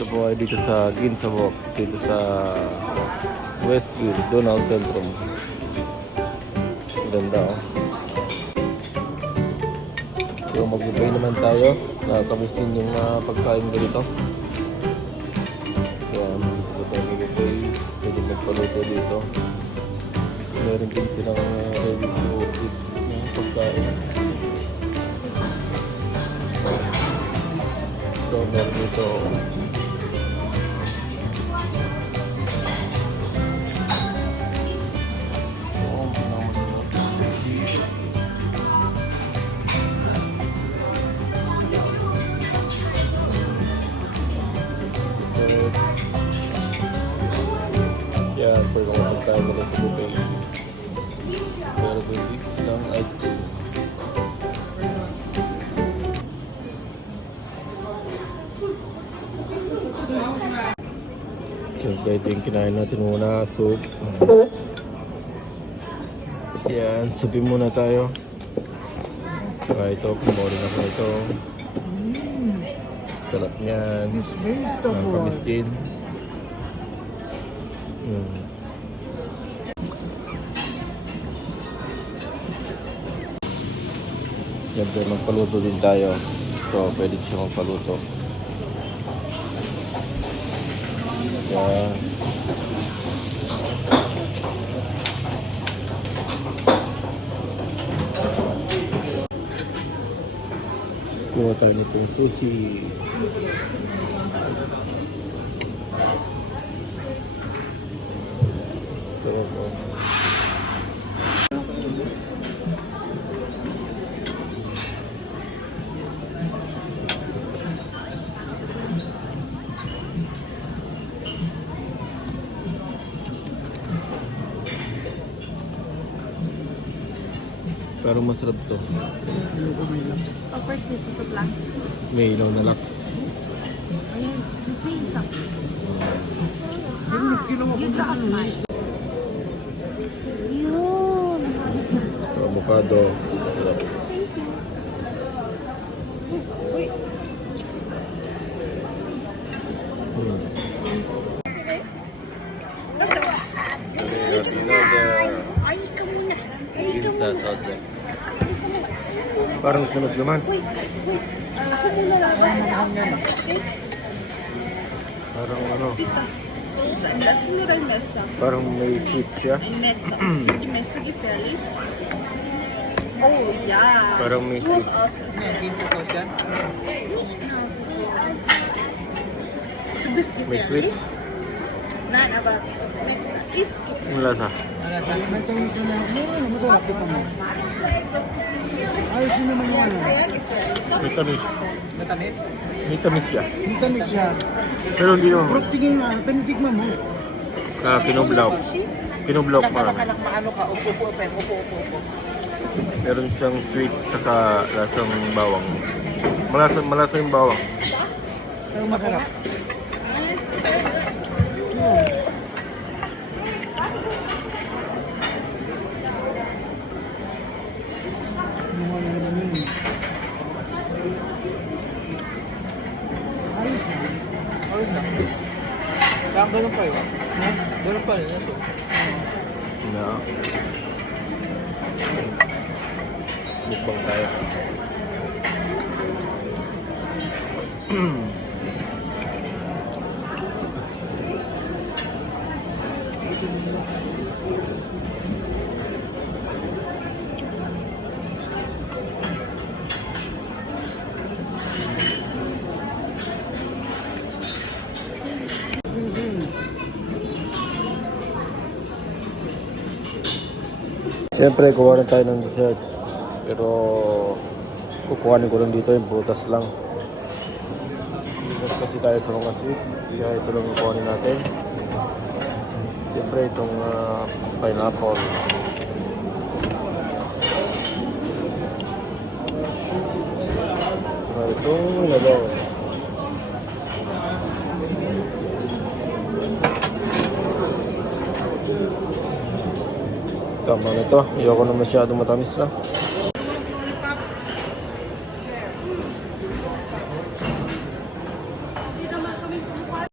Gusto po kayo dito sa Ginzabok, dito sa Westview, Donald Centrum. Ganda oh. So mag-ubay naman tayo. Nakatamis din yung pagkain ganito. Kaya mag-ubay. Pwede magpaluto dito. Meron din silang ready to eat yung pagkain. So meron dito yan, pwede kong tayo mula sa buffet. Meron din dito silang ice cream. Siyempre ito yung kinain natin muna, soup. Yan, soupin muna tayo. Saka ito, kumori na ko ito. Sarap niyan. Ang kamis din. Siyempre magpaluto din tayo. So, pwede siya magpaluto. Yan. Kuha tayo nitong sushi. Ito po. Pero masarap to. Offers dito sa plants. May ilaw na lock. Ayun, pizza. Yun siya ka-smile. Yun, nasa dito. So, avocado. Sarap. Thank you. Uy. Ginza sauce. Parang sunod naman. Parang ano. Parang may sweet siya. Oh, yeah. Parang may sweet. May sweet. Not about next is Ang lasa. May tamis. Matamis? May tamis siya. Matamis siya. Pero hindi naman. Pero tingin nga, tinitigman mo. Kinublaw. Kinublaw pa. Maano ka, upo. Meron siyang sweet saka lasang bawang. Malasa yung bawang. Pero masarap. Ayos na. Kaya ganun pa yun. Ganun pa rin. Ito. Na. Mukbang tayo. Siyempre, kuha na tayo ng dessert. Pero, kukuhanin ko lang dito yung butas lang. Butas kasi tayo sa mga sweet. Kaya ito lang kukuhanin natin. Siyempre, itong pineapple. So, itong lalaw. Tama na ito. Ayoko na masyadong matamis na.